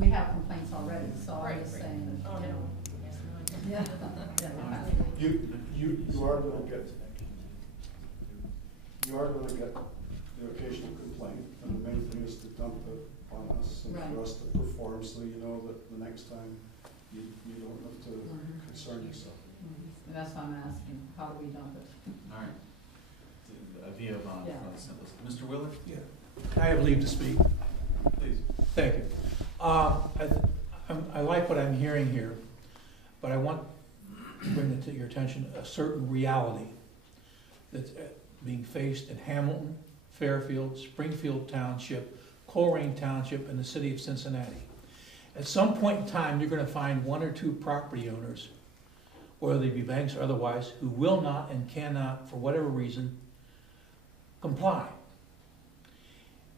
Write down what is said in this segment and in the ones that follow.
we have complaints already, so I was saying, Oh, you no. know. Yes, Yeah. You are going to get the occasional complaint, and the main thing is to dump it on us and for us to perform, so you know that the next time you don't have to concern yourself. And that's why I'm asking, how do we dump it? All right. Via Von, Yeah. Mr. Willard? Yeah. I have leave to speak. Please. Thank you. I like what I'm hearing here, but I want to bring to your attention a certain reality that's being faced in Hamilton, Fairfield, Springfield Township, Coleraine Township, and the city of Cincinnati. At some point in time, you're going to find one or two property owners, whether they be banks or otherwise, who will not and cannot, for whatever reason, comply.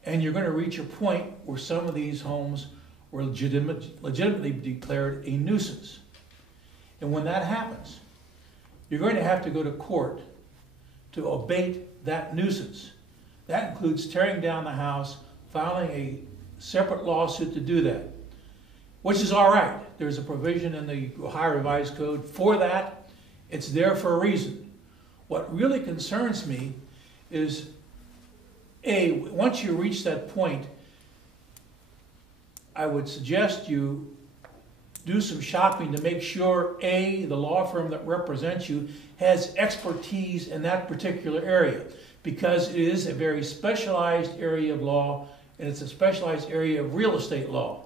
And you're going to reach a point where some of these homes were legitimately declared a nuisance. And when that happens, you're going to have to go to court to abate that nuisance. That includes tearing down the house, filing a separate lawsuit to do that, which is all right. There's a provision in the Ohio Revised Code for that. It's there for a reason. What really concerns me is, once you reach that point, I would suggest you do some shopping to make sure, the law firm that represents you has expertise in that particular area, because it is a very specialized area of law, and it's a specialized area of real estate law.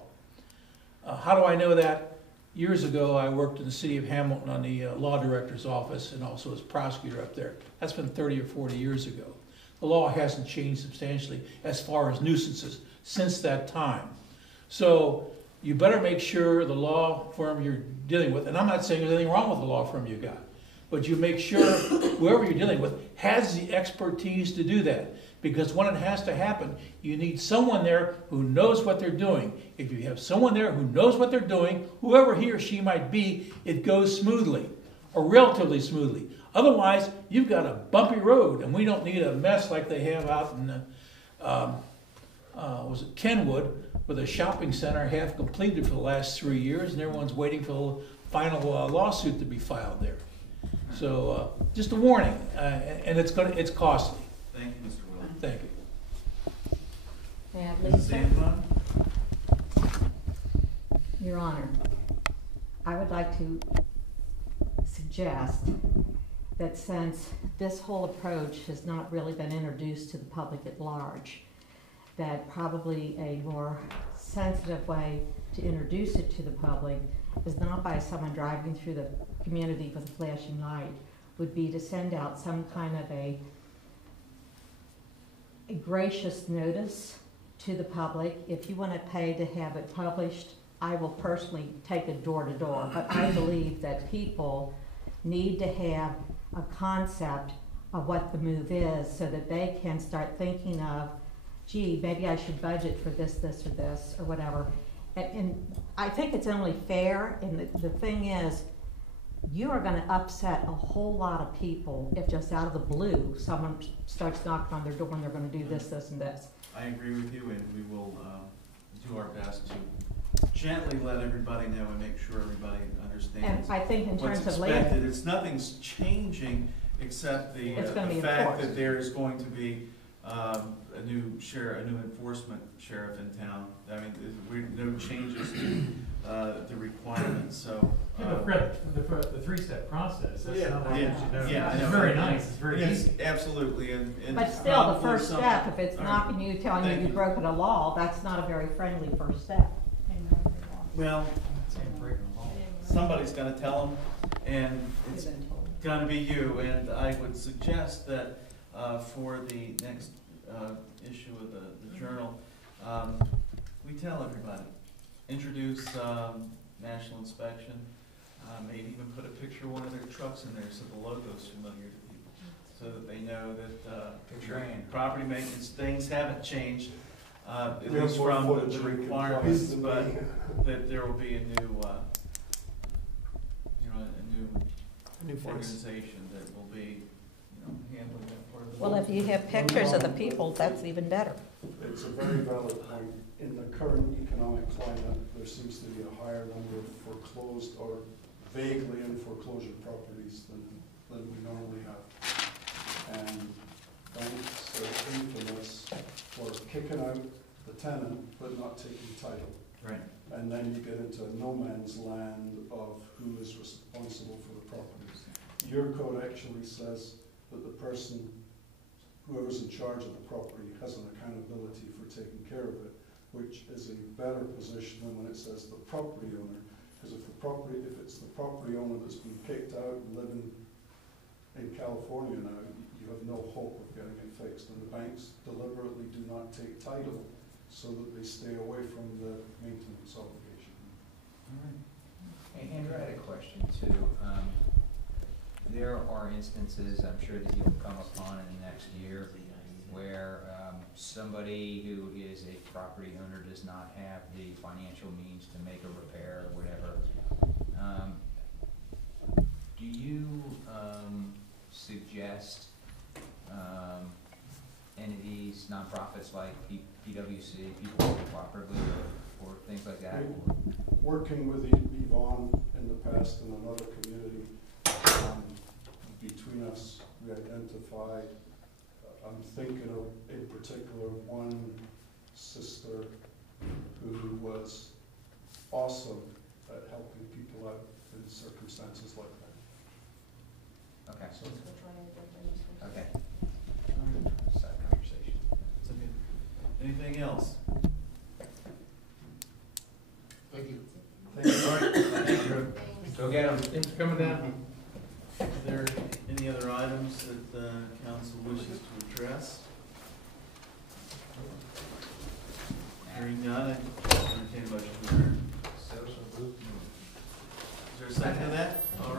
How do I know that? Years ago, I worked in the city of Hamilton on the law director's office and also as prosecutor up there. That's been 30 or 40 years ago. The law hasn't changed substantially as far as nuisances since that time. So you better make sure the law firm you're dealing with, and I'm not saying there's anything wrong with the law firm you got, but you make sure whoever you're dealing with has the expertise to do that. Because when it has to happen, you need someone there who knows what they're doing. If you have someone there who knows what they're doing, whoever he or she might be, it goes smoothly, or relatively smoothly. Otherwise, you've got a bumpy road, and we don't need a mess like they have out in was it Kenwood, with a shopping center half completed for the last 3 years, and everyone's waiting for the final lawsuit to be filed there. So just a warning, and it's costly. Thank you, Mr. Willard. Thank you. May I have Mrs. Lisa? Sandlin? Your Honor, I would like to suggest that since this whole approach has not really been introduced to the public at large, that probably a more sensitive way to introduce it to the public is not by someone driving through the community with a flashing light, would be to send out some kind of a gracious notice to the public. If you want to pay to have it published, I will personally take it door to door, but I believe that people need to have a concept of what the move is so that they can start thinking of, gee, maybe I should budget for this, this, or this, or whatever. And I think it's only fair, and the thing is, you are going to upset a whole lot of people if just out of the blue someone starts knocking on their door and they're going to do this, this, and this. I agree with you, and we will do our best to gently let everybody know and make sure everybody understands. And I think in what's terms of expected. It's nothing's changing except the fact that there is going to be a new enforcement sheriff in town. I mean, no changes to the requirements. So the three-step process. That's not like it's very nice. It's very easy. Absolutely, and but still, the first step, if it's knocking you, telling you you've broken a law, that's not a very friendly first step. Well, somebody's going to tell them, and it's going to be you. And I would suggest that for the next issue of the journal, we tell everybody, introduce national inspection, maybe even put a picture of one of their trucks in there so the logo's familiar to people, so that they know that property maintenance things haven't changed. At least from the requirements, but that there will be a new, a new organization that will be, handling that part of the. Well, if you have pictures of the people, that's even better. It's a very valid point. In the current economic climate, there seems to be a higher number of foreclosed or vaguely in foreclosure properties than we normally have. And banks are infamous for kicking out the tenant but not taking title. Right. And then you get into no man's land of who is responsible for the properties. Your code actually says that the person, whoever's in charge of the property, has an accountability for taking care of it, which is a better position than when it says the property owner. Because if it's the property owner that's been kicked out and living in California now, you have no hope of getting it fixed. And the banks deliberately do not take title so that they stay away from the maintenance obligation. All right. Hey, Andrew, I had a question too. There are instances, I'm sure that you'll come upon in the next year, where somebody who is a property owner does not have the financial means to make a repair or whatever. Do you suggest entities, nonprofits like PWC, People Working Cooperatively, or things like that? Working with Yvonne in the past in another community, between us, we identified, I'm thinking of, in particular, one sister who was awesome at helping people out in circumstances like that. Okay. So, Okay. All right. Side conversation. It's okay. Anything else? thank you. Thank you, Mark. Thank you. Go get them. Thanks for coming down. Are there any other items that the council wishes to address? Hearing none, I entertain a motion to adjourn. Social group. Is there a second to that? All